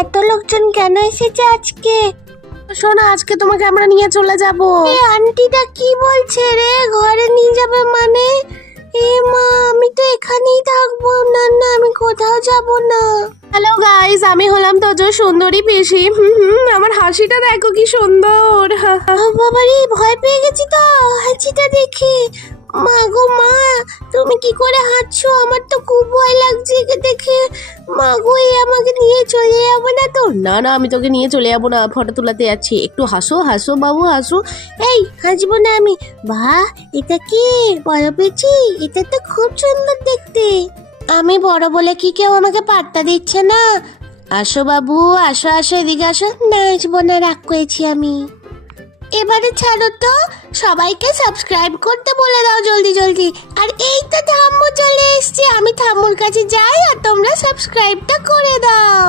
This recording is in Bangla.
এত লোকজন কেন এসেছে আজকে? শোনো, আজকে তোমাকে আমরা নিয়ে চলে যাব। আন্টিটা কি বলছে রে, ঘরে নিয়ে যাবে মানে? এ মা, আমি তো এখানেই থাকবো। না না, আমি কোথাও যাব না। হ্যালো গাইস, আমি হলাম তোজো সুন্দরী পিসি। আমার হাসিটা দেখো কি সুন্দর। বাবারে, ভয় পেয়ে গেছি তো হাঁচিটা দেখে। মা গো মা, তুমি কি করে হাঁটছো? আমার তো খুব ভয় লাগছে একে দেখে। মা গো, আমাকে নিয়ে চলে যাবে না তো? না না, আমি তোকে নিয়ে চলে যাবো না, ফটো তোলাতে যাচ্ছি। একটু হাসো হাসো বাবু, হাসো। এই, হাসবো না আমি। বাহ, এটা কি বড় পেয়েছি? এটা তো খুব সুন্দর দেখতে। আমি বড় বলে কি কেউ আমাকে পাত্তা দিচ্ছে না? আসো বাবু, আসো আসো, এদিকে আসো। না, আসবো না, রাগ করেছি আমি। এবারে ছাড়ো তো, সবাইকে সাবস্ক্রাইব করতে বলে দাও জলদি জলদি। আর এই তো ঠাম্মু চলে এসছে, আমি ঠাম্মুর কাছে যাই আর তোমরা সাবস্ক্রাইবটা করে দাও।